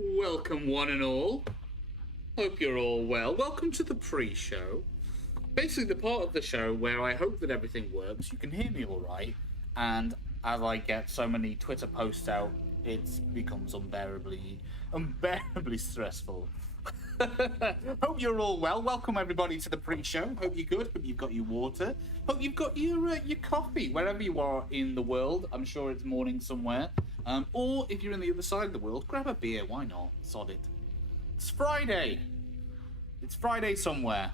Welcome, one and all. Hope you're all well. Welcome to the pre-show. Basically, the part of the show where I hope that everything works. You can hear me all right, and as I get so many Twitter posts out, it becomes unbearably stressful. Hope you're all well. Welcome everybody to the pre-show. Hope you're good. Hope you've got your water. Hope you've got your coffee wherever you are in the world. I'm sure it's morning somewhere. Or if you're in the other side of the world, grab a beer. Why not? Sod it. It's Friday. It's Friday somewhere.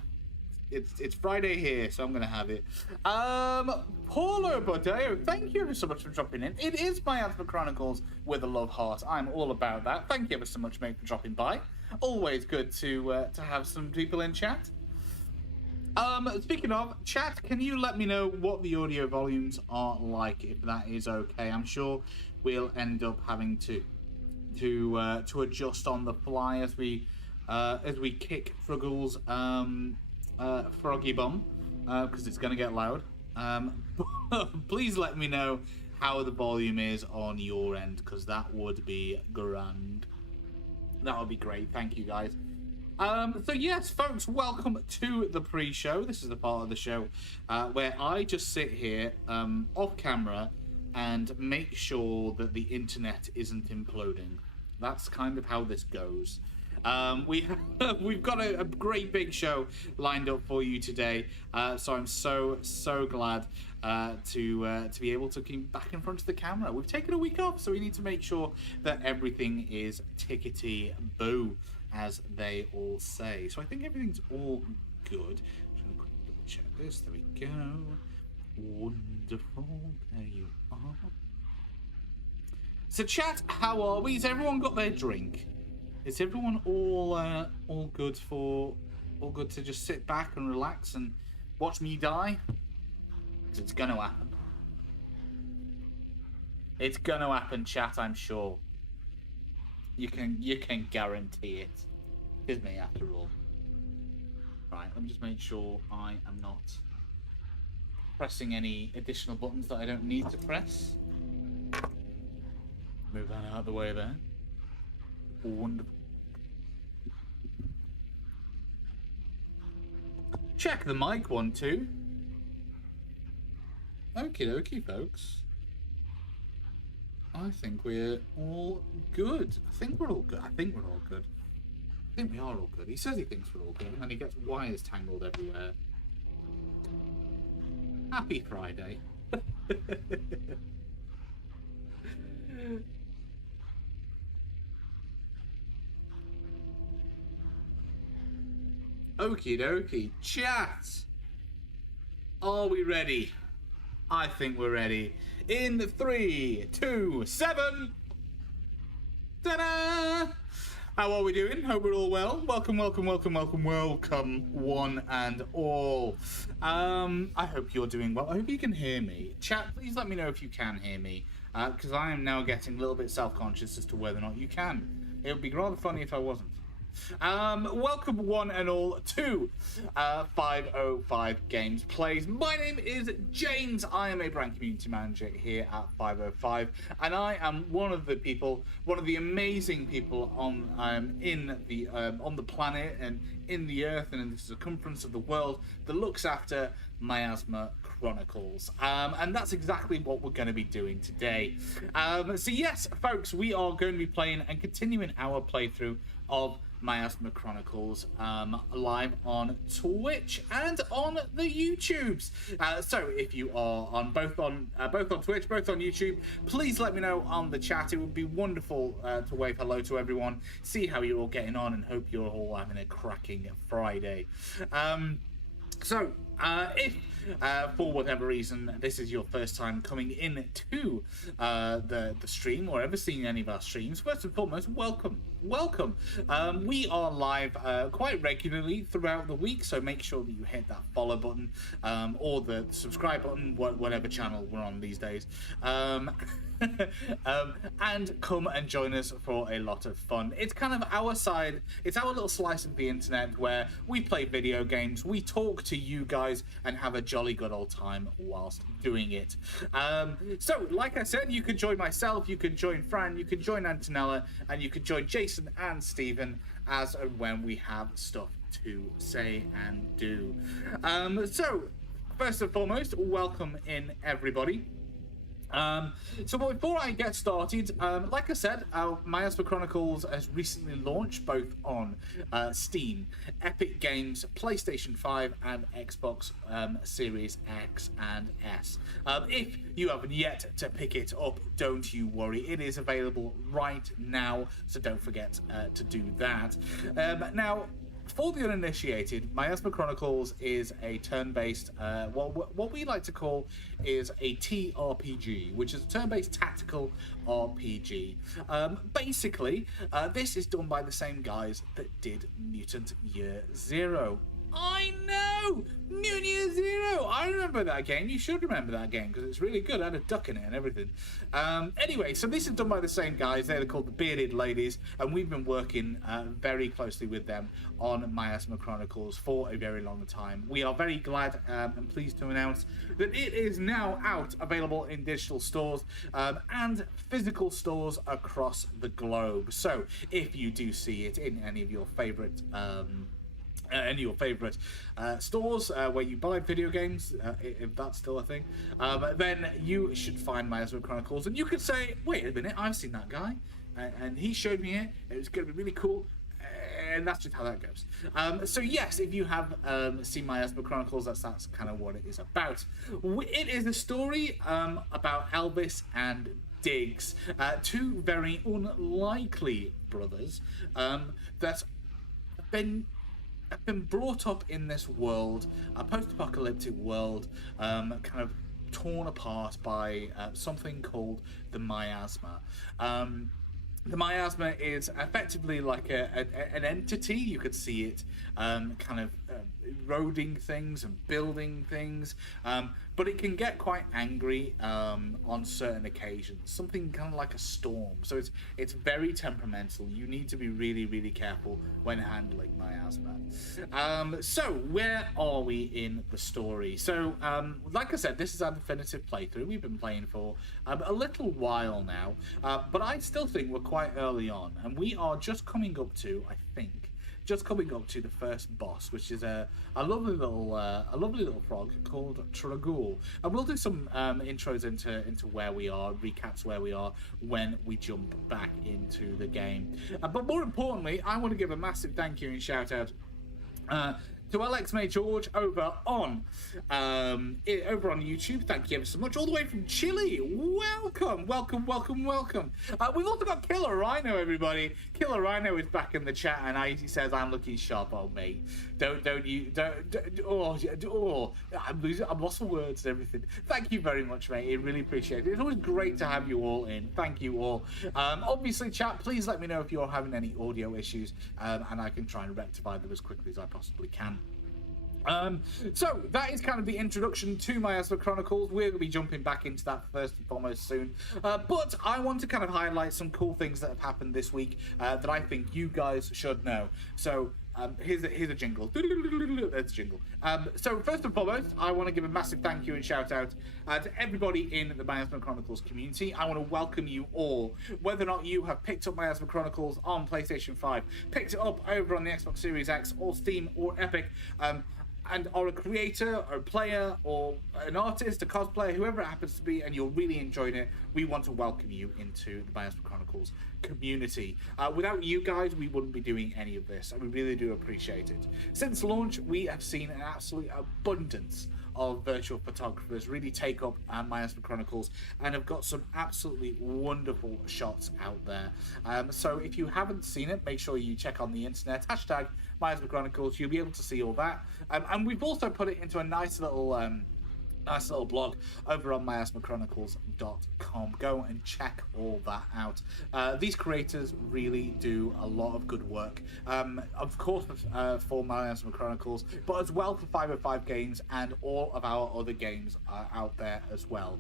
It's Friday here, so I'm gonna have it. Paulo Bordeo, thank you ever so much for dropping in. It is Miasma Chronicles with a love heart. I'm all about that. Thank you ever so much, mate, for dropping by. Always good to have some people in chat. Speaking of chat, can you let me know what the audio volumes are like, if that is okay? I'm sure we'll end up having to adjust on the fly as we kick Tragul's froggy bum, because it's going to get loud. Please let me know how the volume is on your end, because that would be grand. That would be great. Thank you, guys. So yes, folks, welcome to the pre-show. This is the part of the show where I just sit here off camera and make sure that the internet isn't imploding. That's kind of how this goes. We've got a great big show lined up for you today, so I'm so glad to be able to keep back in front of the camera. We've taken a week off, so we need to make sure that everything is tickety boo, as they all say. So I think everything's all good. I'm just gonna quickly double check this. There we go. Wonderful. There you are. So chat, how are we? Has everyone got their drink? Is everyone all good to just sit back and relax and watch me die? 'Cause it's gonna happen. It's gonna happen, chat. I'm sure. You can guarantee it. It's me, after all. Right. Let me just make sure I am not pressing any additional buttons that I don't need to press. Move that out of the way there. Wonderful. Check the mic 1 2. Okie dokie, folks. I think we're all good. I think we're all good. I think we are all good. He says he thinks we're all good, and then he gets wires tangled everywhere. Happy Friday. Okie dokie. Chat! Are we ready? I think we're ready. In 3, 2, 7. Ta-da! How are we doing? Hope we're all well. Welcome, one and all. I hope you're doing well. I hope you can hear me. Chat, please let me know if you can hear me, because I am now getting a little bit self-conscious as to whether or not you can. It would be rather funny if I wasn't. Welcome one and all to 505 Games Plays. My name is James. I am a brand community manager here at 505, and I am one of the amazing people on the planet and in the earth and in the circumference of the world that looks after Miasma Chronicles. And that's exactly what we're going to be doing today. So yes, folks, we are going to be playing and continuing our playthrough of Miasma Chronicles live on Twitch and on the YouTubes. So if you are on both on Twitch, both on YouTube, please let me know on the chat. It would be wonderful to wave hello to everyone, see how you're all getting on, and hope you're all having a cracking Friday. So, if for whatever reason this is your first time coming in to the stream or ever seen any of our streams, first and foremost, welcome. We are live quite regularly throughout the week, so make sure that you hit that follow button or the subscribe button, whatever channel we're on these days. And come and join us for a lot of fun. It's kind of our side, it's our little slice of the internet where we play video games, we talk to you guys and have a jolly good old time whilst doing it. So, like I said, you can join myself, you can join Fran, you can join Antonella, and you can join Jason and Stephen as and when we have stuff to say and do. So, first and foremost, welcome in everybody. So before I get started, like I said, Miasma Chronicles has recently launched both on Steam, Epic Games, PlayStation 5, and Xbox Series X and S. If you haven't yet to pick it up, don't you worry. It is available right now, so don't forget to do that. Now, for the uninitiated, Miasma Chronicles is a turn-based, what we like to call is a TRPG, which is a turn-based tactical RPG. Basically, this is done by the same guys that did Mutant Year Zero. I know! Mutant Year Zero! I remember that game. You should remember that game, because it's really good. I had a duck in it and everything. Anyway, so this is done by the same guys. They're called the Bearded Ladies, and we've been working very closely with them on Miasma Chronicles for a very long time. We are very glad and pleased to announce that it is now out, available in digital stores and physical stores across the globe. So, if you do see it in any of your favourite stores where you buy video games, if that's still a thing, then you should find Miasma Chronicles, and you could say, wait a minute, I've seen that guy, and he showed me it was going to be really cool, and that's just how that goes. So yes, if you have seen Miasma Chronicles, that's kind of what it is about. It is a story about Elvis and Diggs, two very unlikely brothers that have been brought up in this world, a post-apocalyptic world, kind of torn apart by something called the miasma. The miasma is effectively like an entity. You could see it kind of eroding things and building things, but it can get quite angry on certain occasions. Something kind of like a storm. So it's very temperamental. You need to be really, really careful when handling miasma. So where are we in the story? So like I said, this is our definitive playthrough. We've been playing for a little while now, but I still think we're quite early on, and we are just coming up to, I think, the first boss, which is a lovely little frog called Tragul. And we'll do some intros into where we are, recaps where we are when we jump back into the game. But more importantly, I want to give a massive thank you and shout out to Alex May George over on YouTube. Thank you ever so much, all the way from Chile. Welcome. We've also got Killer Rhino, everybody. Killer Rhino is back in the chat, and he says, "I'm looking sharp, old mate." I'm lost for words and everything. Thank you very much, mate. I really appreciate it. It's always great to have you all in. Thank you all. Obviously, chat, please let me know if you're having any audio issues, and I can try and rectify them as quickly as I possibly can. So that is kind of the introduction to Miasma Chronicles. We're going to be jumping back into that first and foremost soon. But I want to kind of highlight some cool things that have happened this week that I think you guys should know. So here's a jingle. That's a jingle. So first and foremost, I want to give a massive thank you and shout out to everybody in the Miasma Chronicles community. I want to welcome you all, whether or not you have picked up Miasma Chronicles on PlayStation 5, picked it up over on the Xbox Series X or Steam or Epic, and are a creator or a player or an artist, a cosplayer, whoever it happens to be, and you're really enjoying it, we want to welcome you into the Miasma Chronicles community. Without you guys, we wouldn't be doing any of this, and we really do appreciate it. Since launch, we have seen an absolute abundance of virtual photographers really take up Miasma Chronicles and have got some absolutely wonderful shots out there. So if you haven't seen it, make sure you check on the internet, hashtag Miasma Chronicles. You'll be able to see all that. And we've also put it into a nice little nice little blog over on miasmachronicles.com. Go and check all that out. These creators really do a lot of good work. Of course, for Miasma Chronicles, but as well for 505 Games and all of our other games out there as well.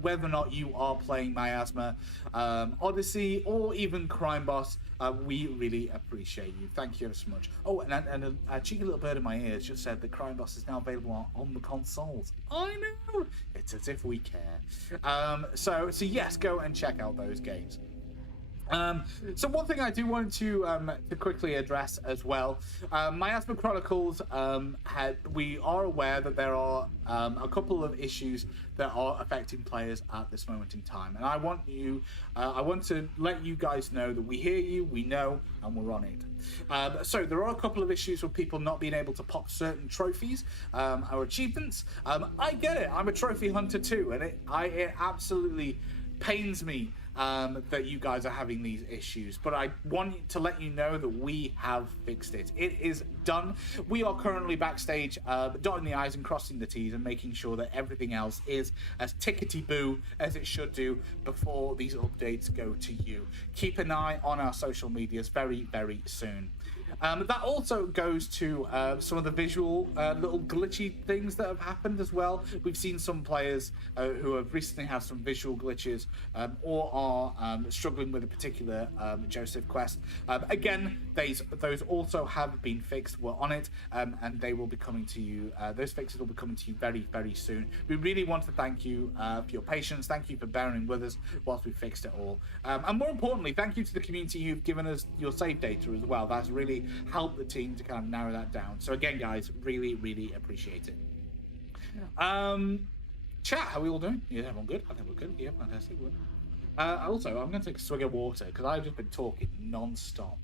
Whether or not you are playing Miasma, Odyssey, or even Crime Boss, we really appreciate you. Thank you so much. Oh, and a cheeky little bird in my ears just said that Crime Boss is now available on the consoles. I know! It's as if we care. So yes, go and check out those games. So one thing I do want to quickly address as well, Miasma Chronicles, we are aware that there are a couple of issues that are affecting players at this moment in time, and I want to let you guys know that we hear you, we know, and we're on it. So there are a couple of issues with people not being able to pop certain trophies or achievements. I get it. I'm a trophy hunter too, and it absolutely pains me that you guys are having these issues, but I want to let you know that we have fixed it. It is done. We are currently backstage dotting the I's and crossing the T's and making sure that everything else is as tickety-boo as it should do before these updates go to you. Keep an eye on our social medias very, very soon. That also goes to some of the visual little glitchy things that have happened as well. We've seen some players who have recently had some visual glitches or are struggling with a particular Joseph quest. Again, those also have been fixed. We're on it, and they will be coming to you. Those fixes will be coming to you very, very soon. We really want to thank you for your patience. Thank you for bearing with us whilst we fixed it all. And more importantly, thank you to the community who've given us your save data as well. That's really helped the team to kind of narrow that down. So again, guys, really, really appreciate it. Chat, how are we all doing? Yeah, everyone good? I think we're good. Yeah, fantastic. Also, I'm going to take a swig of water because I've just been talking non-stop.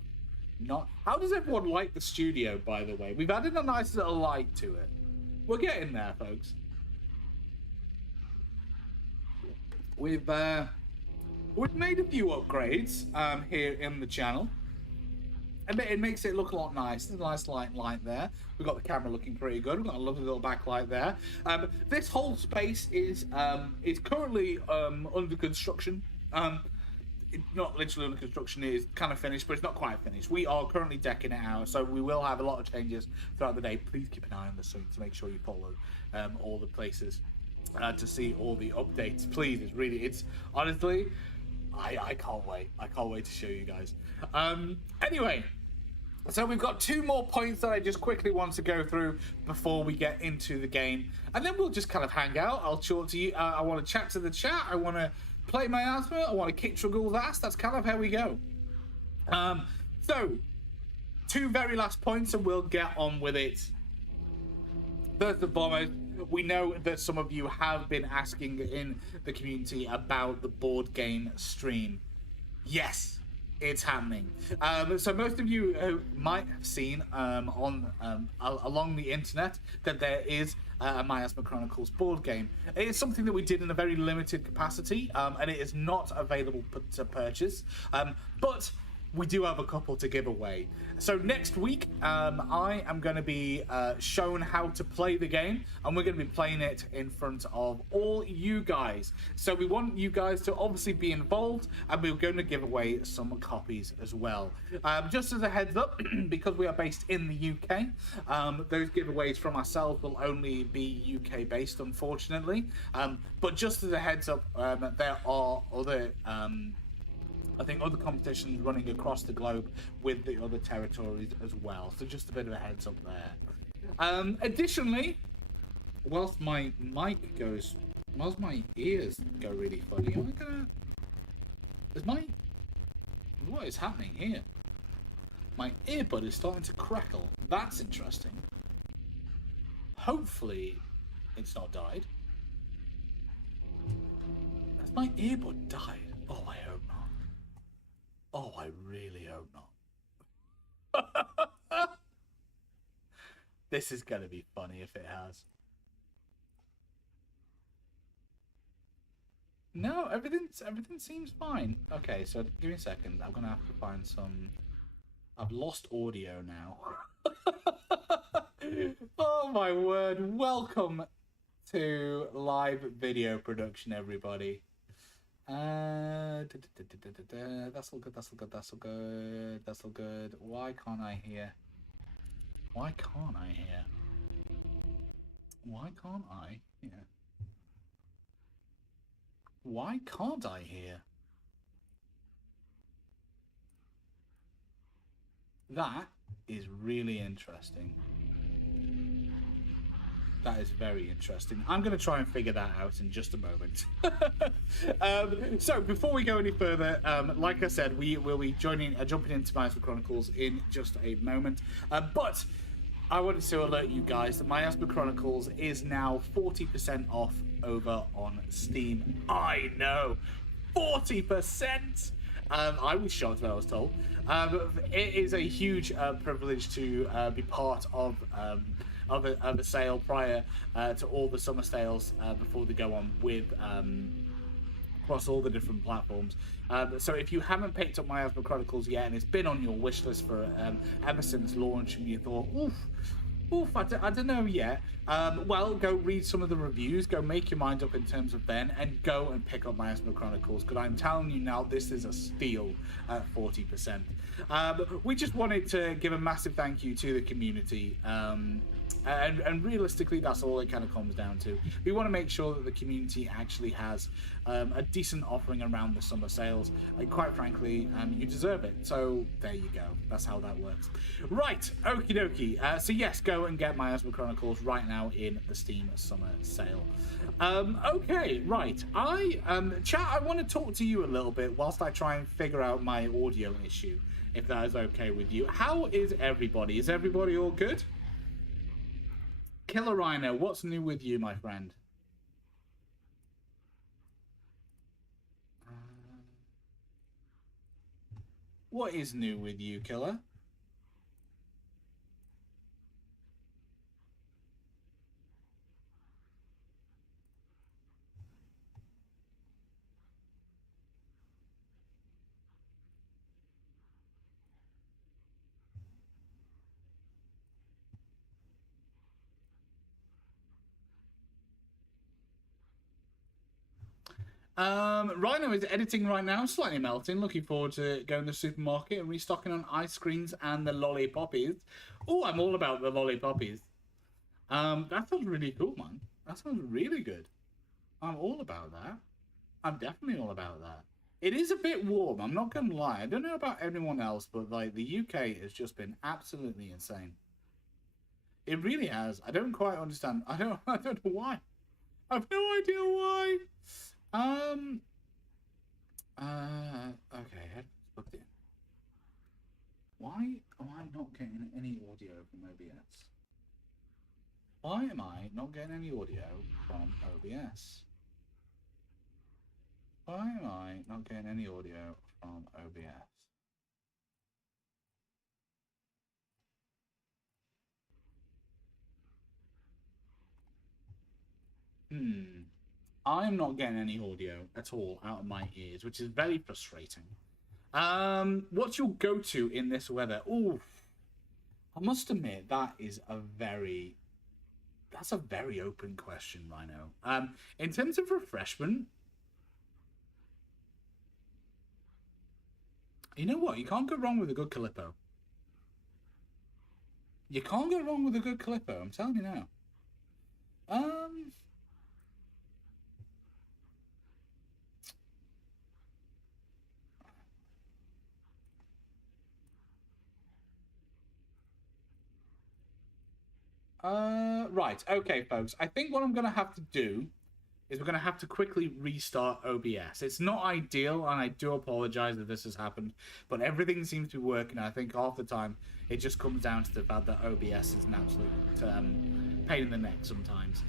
How does everyone like the studio, by the way? We've added a nice little light to it. We're getting there, folks. We've made a few upgrades here in the channel. It makes it look a lot nice. There's a nice light there. We've got the camera looking pretty good. We've got a lovely little backlight there. This whole space is currently under construction. It's not literally under construction. It is kind of finished, but it's not quite finished. We are currently decking it out, so we will have a lot of changes throughout the day. Please keep an eye on the screen to make sure you follow all the places to see all the updates. Please, it's honestly, I can't wait. I can't wait to show you guys. Anyway, so we've got two more points that I just quickly want to go through before we get into the game, and then we'll just kind of hang out. I'll talk to you. I want to chat to the chat. I want to play Miasma. I want to kick Tragul's ass. That's kind of how we go. So, two very last points, and we'll get on with it. First and foremost, we know that some of you have been asking in the community about the board game stream. Yes, it's happening. So most of you might have seen along the internet that there is a Miasma Chronicles board game. It is something that we did in a very limited capacity, and it is not available to purchase. But we do have a couple to give away. So next week, I am going to be shown how to play the game, and we're going to be playing it in front of all you guys. So we want you guys to obviously be involved, and we're going to give away some copies as well. Just as a heads up, because we are based in the UK, those giveaways from ourselves will only be UK based, unfortunately. But just as a heads up, there are other I think other competitions running across the globe with the other territories as well. So just a bit of a heads up there. Additionally, whilst my ears go really funny, what is happening here? My earbud is starting to crackle. That's interesting. Hopefully, it's not died. Has my earbud died? Oh, I hope not. Oh, I really hope not. This is going to be funny if it has. No, everything seems fine. Okay, so give me a second. I'm going to have to find some... I've lost audio now. Oh, my word. Welcome to live video production, everybody. That's all good, that's all good, that's all good, that's all good. Why can't I hear? Why can't I hear? Why can't I hear? Why can't I hear? That is really interesting. That is very interesting. I'm going to try and figure that out in just a moment. So before we go any further, like I said, we will be jumping into Miasma Chronicles in just a moment. But I wanted to alert you guys that Miasma Chronicles is now 40% off over on Steam. I know, 40%. I was shocked when I was told. It is a huge privilege to be part of a sale prior to all the summer sales before they go on with across all the different platforms. So if you haven't picked up Miasma Chronicles yet and it's been on your wish list for ever since launch and you thought, oof, I don't know yet, well, go read some of the reviews, go make your mind up in terms of then, and go and pick up Miasma Chronicles, because I'm telling you now, this is a steal at 40%. We just wanted to give a massive thank you to the community. And realistically, that's all it kind of comes down to. We want to make sure that the community actually has a decent offering around the summer sales. And quite frankly, you deserve it. So there you go. That's how that works. Right, okie dokie. So yes, go and get Miasma Chronicles right now in the Steam summer sale. Okay, right. Chat, I want to talk to you a little bit whilst I try and figure out my audio issue, if that is okay with you. How is everybody? Is everybody all good? Killer Rhino, what's new with you, my friend? What is new with you, Killer? Rhino is editing right now, slightly melting. Looking forward to going to the supermarket and restocking on ice creams and the lollipoppies. Oh, I'm all about the lollipoppies. That sounds really cool, man. That sounds really good. I'm all about that. I'm definitely all about that. It is a bit warm, I'm not gonna lie. I don't know about anyone else, but like the UK has just been absolutely insane. It really has. I don't quite understand. I don't know why. I have no idea why. Okay, headphones plugged in. Why am I not getting any audio from OBS? Why am I not getting any audio from OBS? Why am I not getting any audio from OBS? I'm not getting any audio at all out of my ears, which is very frustrating. What's your go-to in this weather? Oh, I must admit that's a very open question, Rhino. In terms of refreshment, you know what? You can't go wrong with a good Calippo. You can't go wrong with a good Calippo, I'm telling you now. Right, okay, folks. I think what I'm going to have to do is we're going to have to quickly restart OBS. It's not ideal, and I do apologize that this has happened, but everything seems to be working. I think half the time it just comes down to the fact that OBS is an absolute pain in the neck sometimes.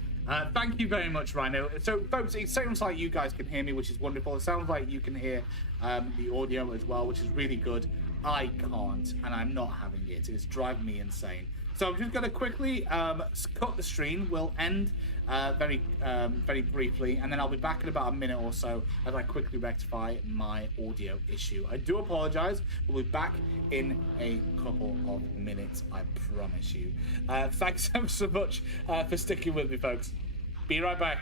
Thank you very much, Rhino. So, folks, it sounds like you guys can hear me, which is wonderful. It sounds like you can hear the audio as well, which is really good. I can't, and I'm not having it. It's driving me insane. So I'm just going to quickly cut the stream. We'll end very briefly, and then I'll be back in about a minute or so as I quickly rectify my audio issue. I do apologize. We'll be back in a couple of minutes, I promise you. Thanks so much for sticking with me, folks. Be right back.